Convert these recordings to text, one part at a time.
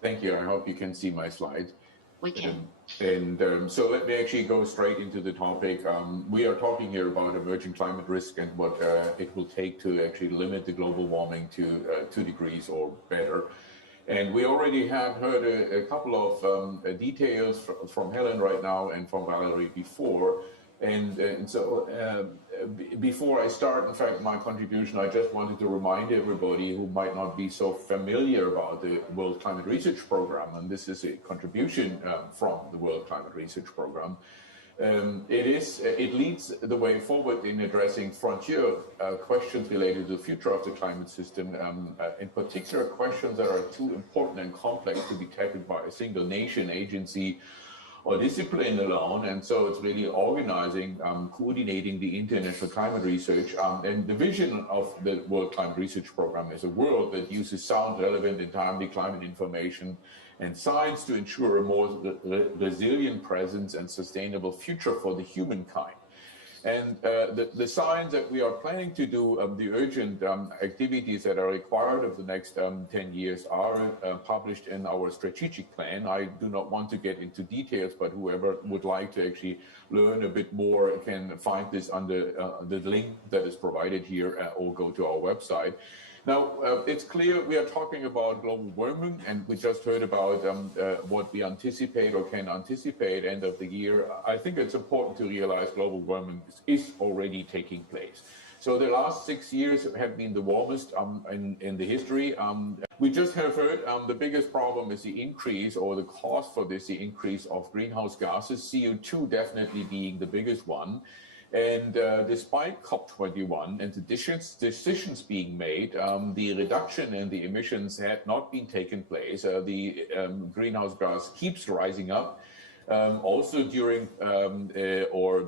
Thank you. I hope you can see my slides. We can. So let me actually go straight into the topic. We are talking here about emerging climate risk and what it will take to actually limit the global warming to 2 degrees or better. And we already have heard a couple of details from Helen right now and from Valerie before. And so before I start, in fact, my contribution, I just wanted to remind everybody who might not be so familiar about the World Climate Research Program, and this is a contribution from the World Climate Research Program. It leads the way forward in addressing frontier questions related to the future of the climate system, in particular questions that are too important and complex to be tackled by a single nation, agency, or discipline alone. And so it's really organizing, coordinating the international climate research. And the vision of the World Climate Research Program is a world that uses sound, relevant, and timely climate information and science to ensure a more resilient presence and sustainable future for the humankind. And the science that we are planning to do, the urgent activities that are required of the next 10 years are published in our strategic plan. I do not want to get into details, but whoever would like to actually learn a bit more can find this under the link that is provided here or go to our website. Now, it's clear we are talking about global warming, and we just heard about what we anticipate or can anticipate end of the year. I think it's important to realize global warming is already taking place. So the last 6 years have been the warmest in the history. We just have heard the biggest problem is the increase, or the cause for this, the increase of greenhouse gases, CO2 definitely being the biggest one. And despite COP21 and the decisions being made, the reduction in the emissions had not been taken place. The greenhouse gas keeps rising up, also during or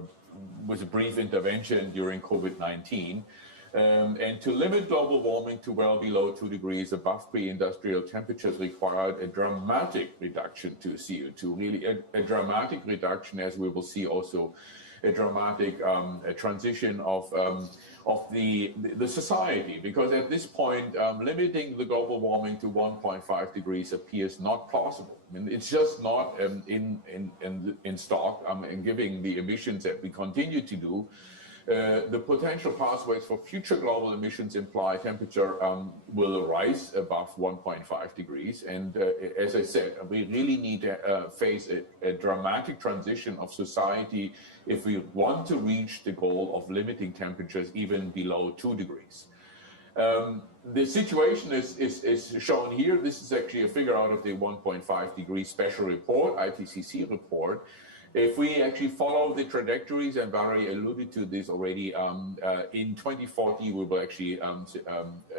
with a brief intervention during COVID-19. And to limit global warming to well below 2 degrees above pre-industrial temperatures required a dramatic reduction to CO2, really a dramatic reduction, as we will see also a dramatic transition of the society, because at this point, limiting the global warming to 1.5 degrees appears not plausible. I mean, it's just not in stock, and given the emissions that we continue to do. The potential pathways for future global emissions imply temperature will rise above 1.5 degrees. And as I said, we really need to face a dramatic transition of society if we want to reach the goal of limiting temperatures even below 2 degrees. The situation is shown here. This is actually a figure out of the 1.5 degree special report, IPCC report. If we actually follow the trajectories, and Valerie alluded to this already, in 2040 we will actually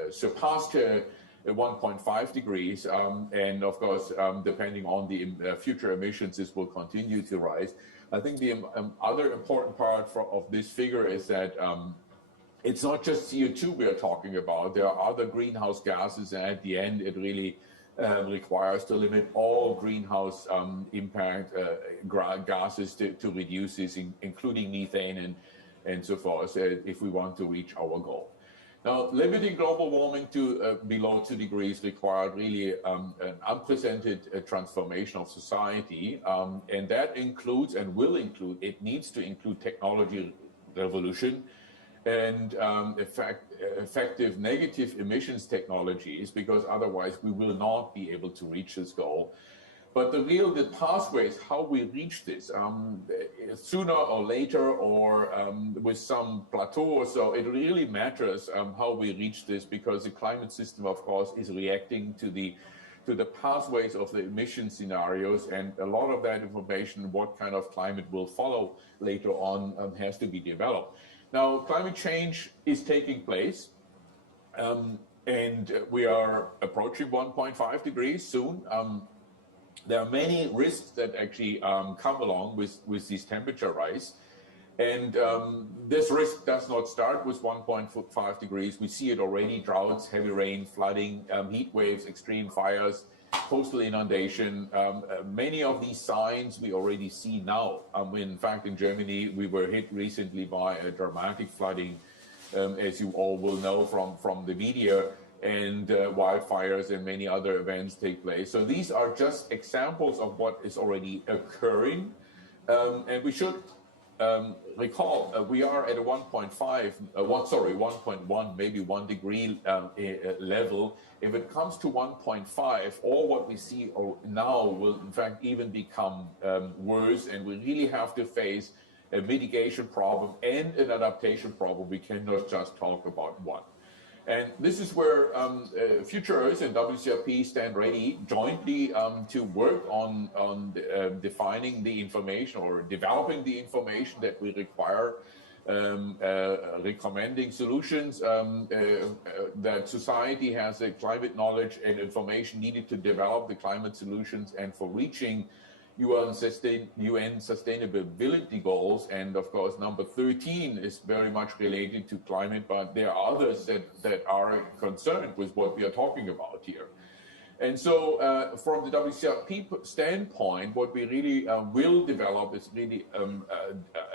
surpass 1.5 degrees, and of course, depending on the future emissions, this will continue to rise. I think the other important part of this figure is that it's not just CO2 we are talking about. There are other greenhouse gases, and at the end, it really requires to limit all greenhouse impact gases to reduce this, including methane and so forth, if we want to reach our goal. Now, limiting global warming to below 2 degrees required really an unprecedented transformation of society, and that includes and will include, it needs to include technology revolution and effective negative emissions technologies, because otherwise we will not be able to reach this goal. But the pathways, how we reach this, sooner or later, or with some plateau or so, it really matters how we reach this, because the climate system, of course, is reacting to the pathways of the emission scenarios, and a lot of that information, what kind of climate will follow later on, has to be developed. Now, climate change is taking place, and we are approaching 1.5 degrees soon. There are many risks that actually come along with this temperature rise. And this risk does not start with 1.5 degrees. We see it already: droughts, heavy rain, flooding, heat waves, extreme fires, coastal inundation. Many of these signs we already see now. In fact, in Germany, we were hit recently by a dramatic flooding, as you all will know from the media. and wildfires and many other events take place. So these are just examples of what is already occurring. And we should recall we are at a 1.1, maybe 1 degree level. If it comes to 1.5, all what we see now will in fact even become worse, and we really have to face a mitigation problem and an adaptation problem. We cannot just talk about one. And this is where Future Earth and WCRP stand ready jointly to work on defining the information or developing the information that we require, recommending solutions that society has the climate knowledge and information needed to develop the climate solutions and for reaching UN sustainability goals. And of course, number 13 is very much related to climate, but there are others that are concerned with what we are talking about here. And so from the WCRP standpoint, what we really will develop is really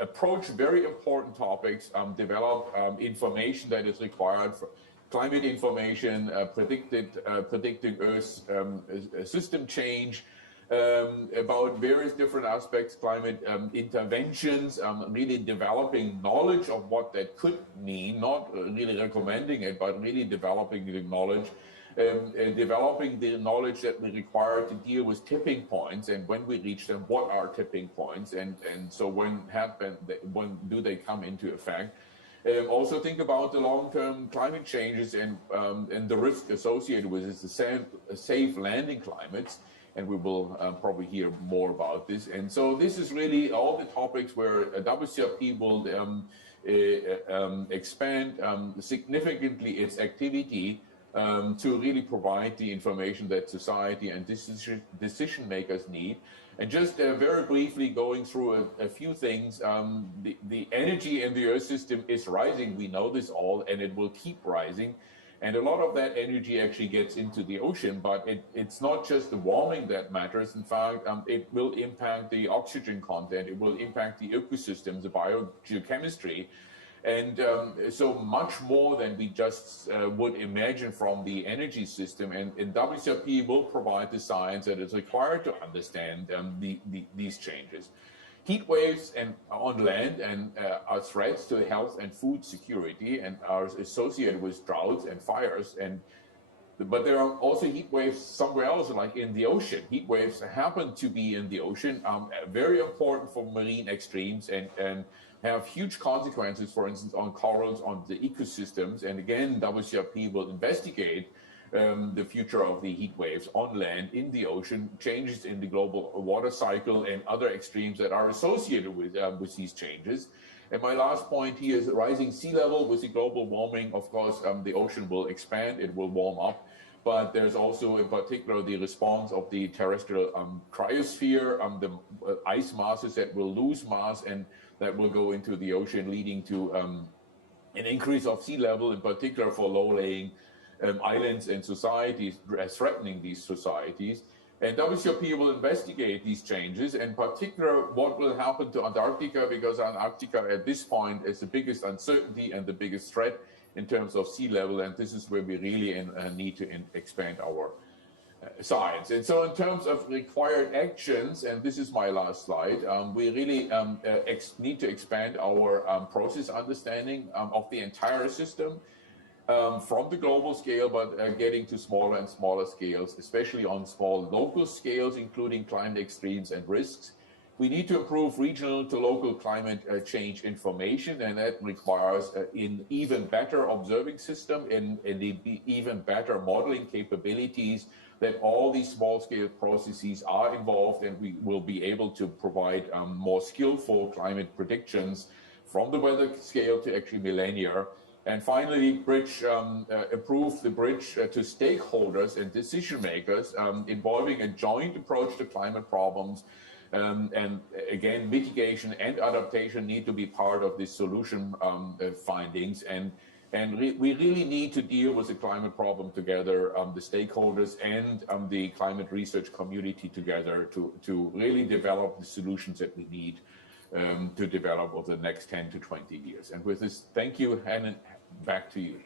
approach very important topics, develop information that is required for climate information, predicting Earth's system change, about various different aspects, climate interventions, really developing knowledge of what that could mean, not really recommending it, but really developing the knowledge, developing the knowledge that we require to deal with tipping points, and when we reach them, what are tipping points, and so when do they come into effect. Also think about the long-term climate changes and the risk associated with it, the safe landing climates. And we will probably hear more about this. And so this is really all the topics where WCRP will expand significantly its activity to really provide the information that society and decision makers need. And just very briefly going through a few things, the energy in the Earth system is rising. We know this all, and it will keep rising. And a lot of that energy actually gets into the ocean, but it's not just the warming that matters. In fact, it will impact the oxygen content, it will impact the ecosystems, the biogeochemistry, and so much more than we just would imagine from the energy system. And WCRP will provide the science that is required to understand these changes. Heat waves on land are threats to health and food security and are associated with droughts and fires. But there are also heat waves somewhere else, like in the ocean. Heat waves happen to be in the ocean, very important for marine extremes and have huge consequences, for instance, on corals, on the ecosystems. And again, WCRP will investigate the future of the heat waves on land, in the ocean, changes in the global water cycle, and other extremes that are associated with these changes. And my last point here is rising sea level. With the global warming, of course, the ocean will expand, it will warm up. But there's also, in particular, the response of the terrestrial cryosphere, the ice masses that will lose mass and that will go into the ocean, leading to an increase of sea level, in particular for low-lying islands and societies, threatening these societies. And WCRP will investigate these changes, in particular what will happen to Antarctica, because Antarctica at this point is the biggest uncertainty and the biggest threat in terms of sea level, and this is where we really need to expand our science. And so in terms of required actions, and this is my last slide, we really need to expand our process understanding of the entire system, from the global scale, but getting to smaller and smaller scales, especially on small local scales, including climate extremes and risks. We need to improve regional to local climate change information, and that requires an even better observing system and even better modeling capabilities, that all these small-scale processes are involved, and we will be able to provide more skillful climate predictions from the weather scale to actually millennia. And finally, improve the bridge to stakeholders and decision makers, involving a joint approach to climate problems. And again, mitigation and adaptation need to be part of the solution findings. And we really need to deal with the climate problem together, the stakeholders and the climate research community together to really develop the solutions that we need to develop over the next 10 to 20 years. And with this, thank you, Hannah. Back to you.